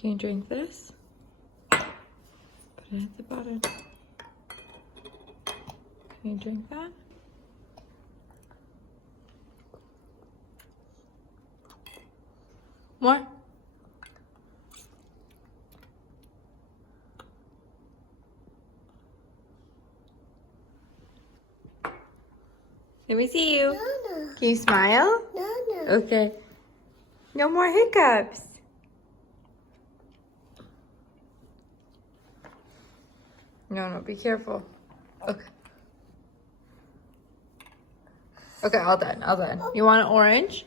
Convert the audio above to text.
Can you drink this? Put it at the bottom. Can you drink that? More? Let me see you. No. Can you smile? No. Okay. No more hiccups. No, be careful. Okay. Okay, all done. You want an orange?